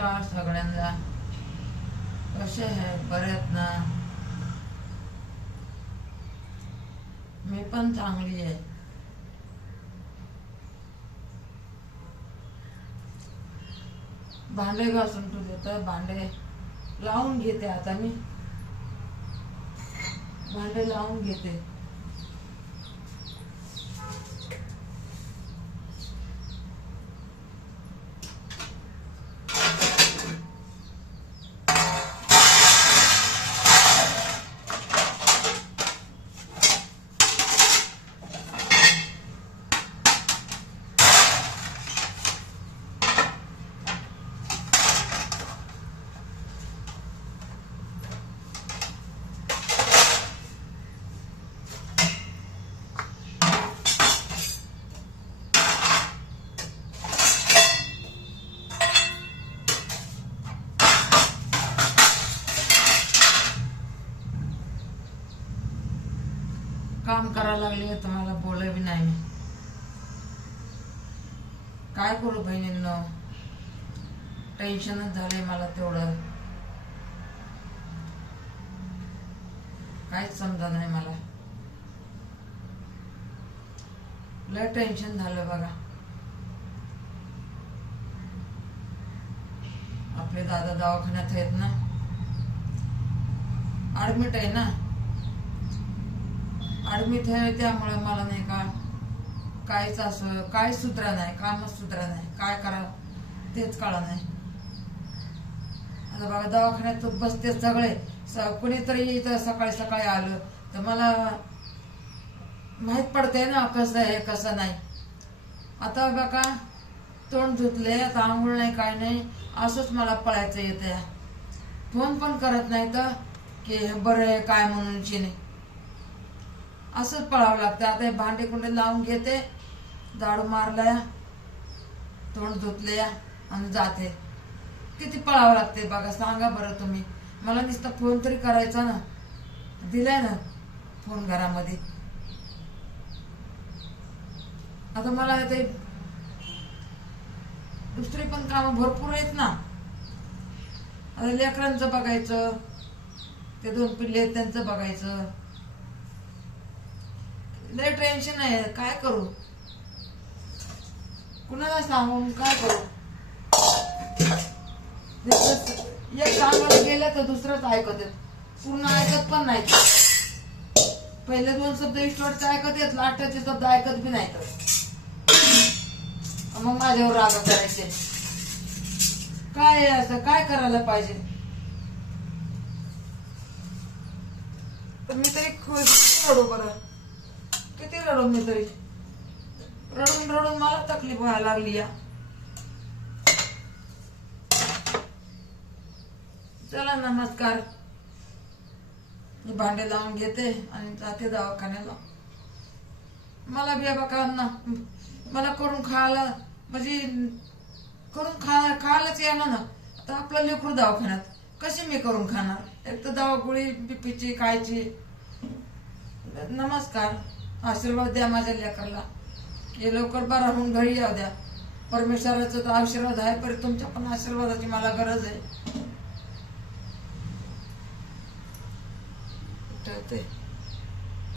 नमस्कार सगळ्यांना. कसे आहेत? बरे आहेत ना? मी पण चांगली आहे. भांडे घासून ठेवले तर भांडे लावून घेते. आता मी भांडे लावून घेते. काम करायला लागले तुम्हाला बोलले बी नाही. काय करू बहिणींनो, टेन्शनच झालंय मला. तेवढं काहीच समजा नाही मला. लय टेन्शन झालं बघा. आपले दादा दवाखान्यात आहेत ना, ऍडमिट आहे ना. ऍडमिट आहे त्यामुळे मला नाही का काहीच असं काय सुधरा नाही, कामच सुधरा नाही. काय करावं तेच कळा नाही. आता बघा दवाखान्यात बसते सगळे. कुणीतरी इथं सकाळी सकाळी आलं तर मला माहित पडते ना कसं आहे कसं नाही. आता बघा तोंड धुतले, आता आंघोळ नाही काय नाही, असंच मला पळायचं येतं. फोन पण करत नाही तर की बरं आहे काय म्हणून चिने, असंच पळावं लागतं. आता हे भांडे कुंडे लावून घेते, झाडू मारलाय, तोंड धुतले आणि जाते. किती पळावं लागते बघा, सांगा बरं तुम्ही. मला नुसता फोन तरी करायचा ना. दिलाय ना फोन घरामध्ये. आता मला ते दुसरी पण कामं भरपूर आहेत ना. आता लेकरांचं बघायचं, ते 2 पिल्ले आहेत त्यांचं बघायचं. लय टेन्शन आहे. काय करू, कुणाला सांगून काय करू. एक सांगायला गेलं तर दुसरंच ऐकत येत. पूर्ण ऐकत पण नाही. पहिले 2 शब्द इष्टवटचे ऐकत येत, लाटाचे शब्द ऐकत बी नाही. मग माझ्यावर राग करायचे. काय असं काय करायला पाहिजे. तर मी तरी रडू बरं, किती रडू मी तरी. रडून रडून मला तकलीफ व्हायला लागली या. चला नमस्कार. मी भांडे लावून घेते आणि जाते दवाखान्याला. मला बी बघा ना, मला करून खायला म्हणजे करून खायलाच येणार ना. आता आपलं लेकरू दवाखान्यात कशी मी करून खाणार. एक तर दवा गोळी बीपीची खायची. नमस्कार. आशीर्वाद द्या माझ्या लेकराला, हे लवकर बरा होऊन घरी येऊ द्या. परमेश्वराचा तर आशीर्वाद आहे, पण तुमच्या पण आशीर्वादाची मला गरज आहे. ठेवते.